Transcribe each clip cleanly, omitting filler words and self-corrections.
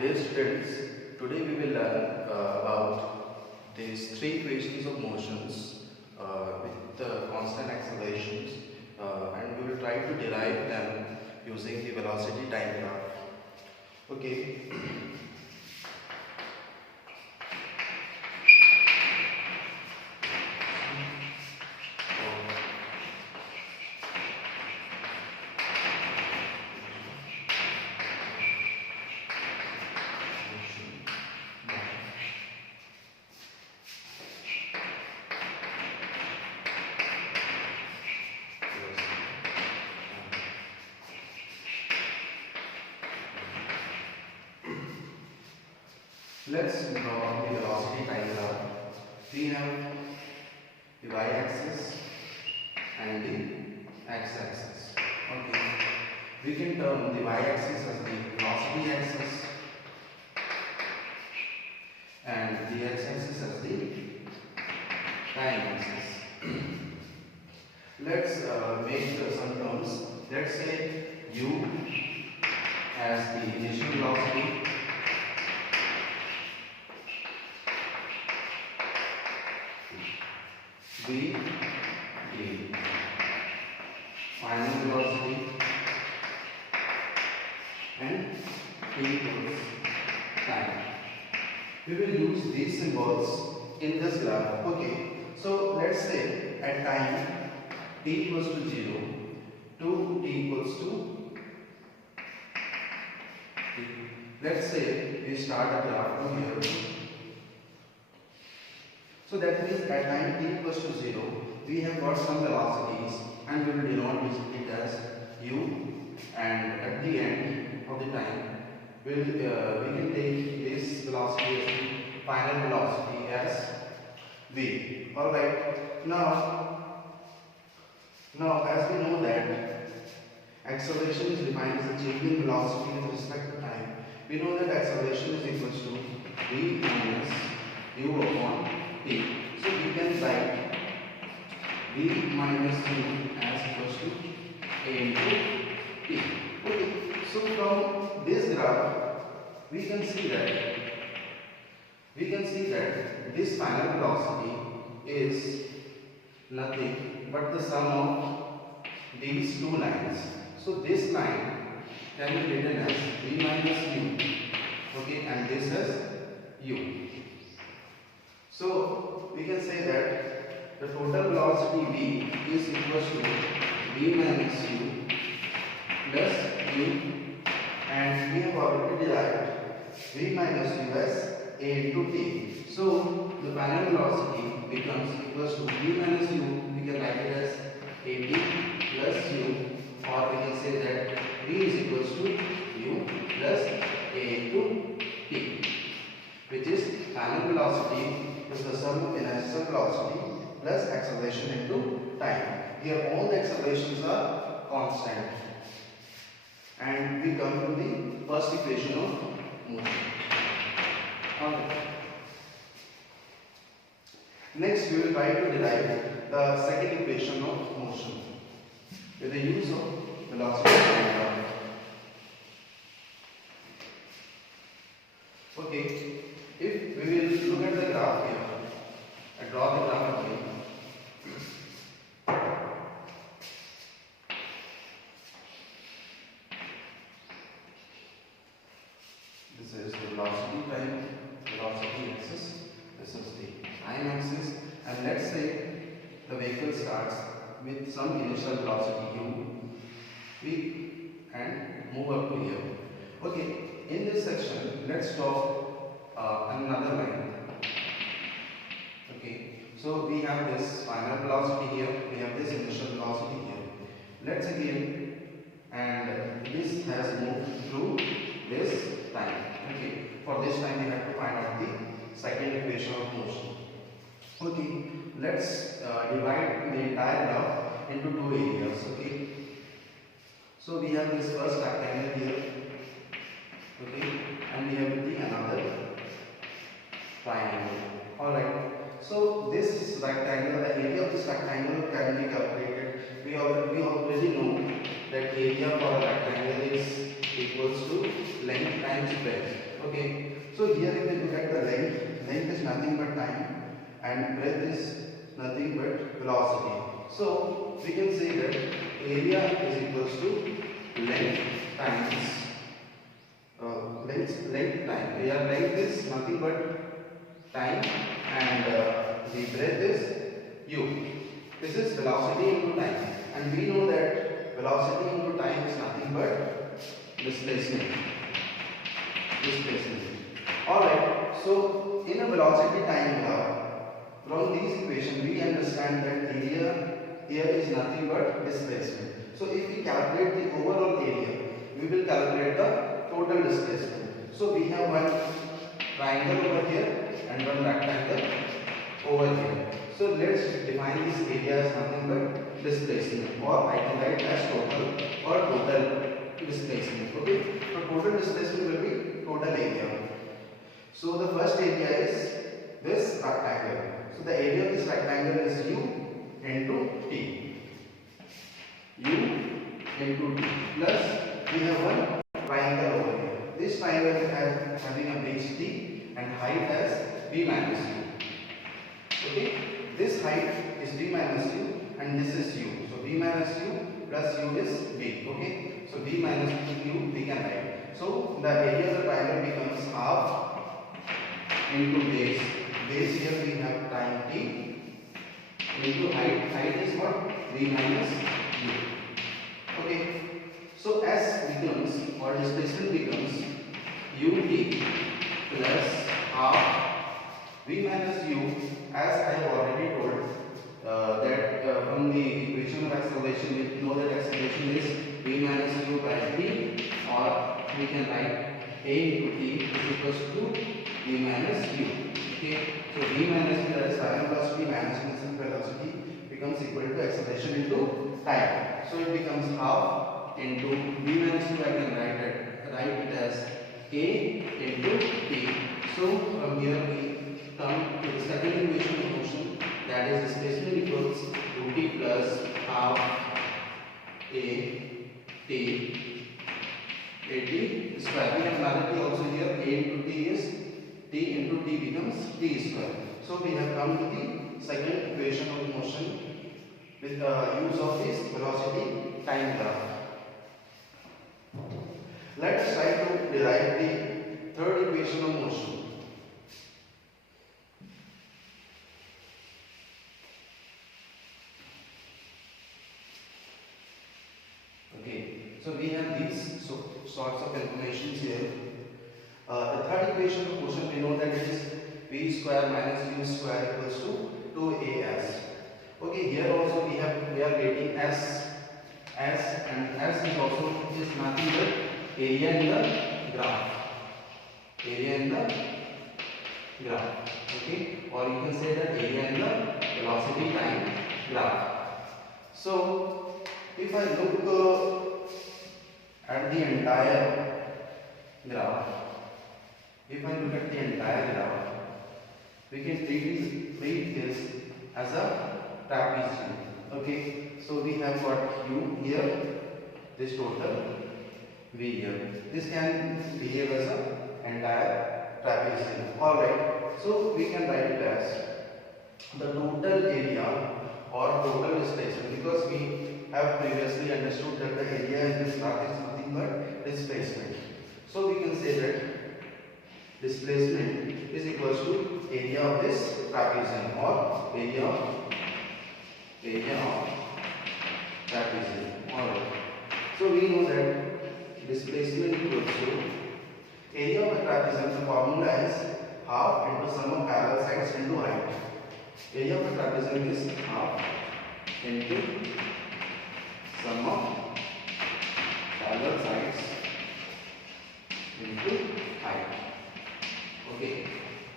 Dear students, today we will learn about these three equations of motions with constant accelerations and we will try to derive them using the velocity time graph. Okay. Let's draw the velocity time graph. We have the y-axis and the x-axis. Okay. We can term the y-axis as the velocity axis and the x-axis as the time axis. Let's make some terms. Let's say u as the initial velocity, v the final velocity, and t equals time. We will use these symbols in this graph. Okay. So let's say at time t equals to 0 to t equals to t. Let's say we start a graph from here. So that means at time t equals to 0, we have got some velocities and we will denote it as u, and at the end of the time we can take this velocity as the final velocity as v. Alright, now as we know that acceleration is defined as a change in velocity with respect to time, we know that acceleration is equals to v minus u upon t. So we can write v minus u as equals to a into t. Okay. So from this graph we can see that this final velocity is nothing but the sum of these two lines. So this line can be written as v minus u. Okay, and this as u. So we can say that the total velocity v is equals to v minus u plus u, and we have already derived v minus u as a into t. So the final velocity becomes equals to v minus u. We can write it as at plus u, or we can say that v is equals to u plus a into t, which is final velocity is the sum of inertial velocity plus acceleration into time. Here all the accelerations are constant. And we come to the first equation of motion. Okay. Next we will try to derive the second equation of motion with the use of velocity time graph. Okay. If we will look at the graph here, I draw the graph again. This is the velocity axis, this is the time axis, and let's say the vehicle starts with some initial velocity u, and move up to here. Okay, in this section, let's draw another line. Okay, so we have this final velocity here, we have this initial velocity here. Let's again, and this has moved through this time. Okay, for this time we have to find out the second equation of motion. Okay, let's divide the entire graph into two areas. Okay, so we have this first rectangle here. Okay, and we have another triangle. Alright, so this rectangle, the area of this rectangle can be calculated. We already know that area for a rectangle is equals to length times breadth. Okay, so here if you look at the length is nothing but time and breadth is nothing but velocity. So we can say that area is equals to length times length time. Here length is nothing but time and the breadth is u. This is velocity into time, and we know that velocity into time is nothing but displacement. Alright, so in a velocity time graph, from these equations we understand that area here is nothing but displacement. So if we calculate the overall area, we will calculate the total displacement. So we have one triangle over here and one rectangle over here. So let's define this area as nothing but displacement, or I can write as total displacement. Okay, so total displacement will be total area. So the first area is this rectangle. So the area of this rectangle is u into t. U into t plus we have one triangle over here. This triangle is having a base t and height as b minus u. Okay, this height is b minus u and this is u. So b minus u plus u is b. Okay, so b minus u we can write. So the area of the triangle becomes half into base. Base here we have time t into height. Height is what? b minus u. Okay, so s becomes, or displacement becomes ut plus half v minus u, as I have already told that from the equation of acceleration we know that acceleration is v minus u by t, or we can write a into t is equals to v minus u. Okay, so v minus u, that is final velocity minus initial velocity, becomes equal to acceleration into time. So it becomes half into v minus u, I can write it as k into t. So from here we come to the second equation of motion, that is displacement equals ut plus half a t square. We have another t also here. A into t is t into t becomes t square. So we have come to the second equation of motion with the use of this velocity time graph. Let's try to derive the third equation of motion. So we have these sorts of informations here. The third equation of motion, we know that it is v square minus u square equals to 2as. Okay, here also we are getting s, and s is also is nothing but area in the graph. Area in the graph. Okay, or you can say that area in the velocity time graph. So if I look at the entire graph, we can treat this as a trapezium. Okay, so we have got u here, this total v here. This can behave as a entire trapezium. Alright, so we can write it as the total area or total displacement, because we have previously understood that the area in this graph is nothing but displacement. So we can say that displacement is equals to area of this trapezium, or area of trapezium. Alright. So we know that displacement equals to area of a trapezium. The formula is half into sum of parallel sides into height. Area of a trapezium is half into sum of parallel sides into height. Okay,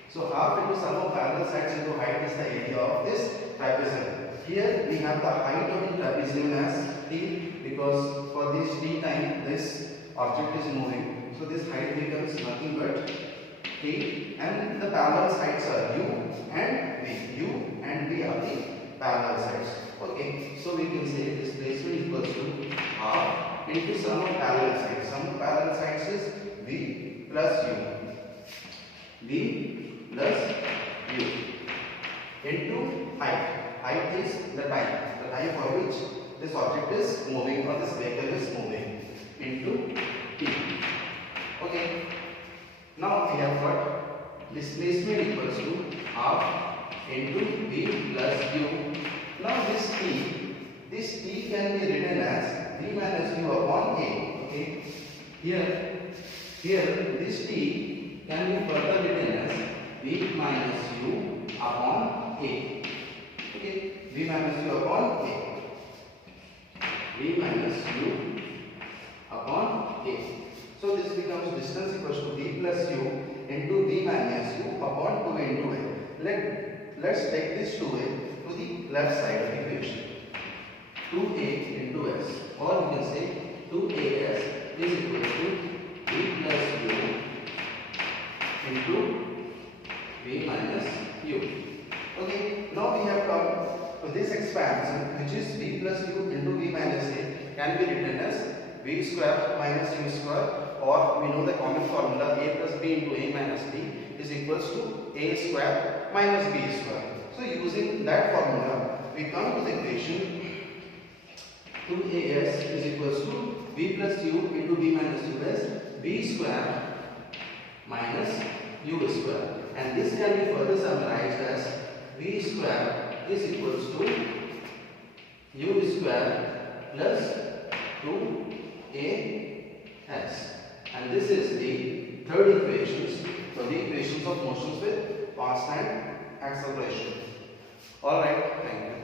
so half into sum of parallel sides into height is the area of this trapezium. Here we have the height of the trapezium as t, because for this t time this object is moving, so this height becomes nothing but t, and the parallel sides are u and v. U and v are the parallel sides. Okay, so we can say displacement equals to half into sum of parallel sides. Sum of parallel sides is v plus u. V plus u into height. Height is the time for which this object is moving or this vehicle is moving, into t. Okay. Now we have got displacement equals to half into v plus u. Now this t can be written as v minus u upon a. Okay. Here this t can be further written as v minus u upon a. Okay. V minus u upon a. V minus u upon a. So this becomes distance equals to v plus u into v minus u upon 2 into a. Let's take this 2a to the left side of the equation. 2a into s, or we can say 2as is equal to v plus u into v minus u. Okay, now we have come to this expansion, which is v plus u into v minus a, can be written as v square minus u square, or we know the common formula a plus b into a minus b is equals to a square minus b square. So using that formula, we come to the equation 2as is equals to v plus u into v minus u as b square minus u square, and this can be further summarized as v square is equals to u square plus 2as, and this is the third equations for the equations of motions with constant acceleration. Alright, thank you.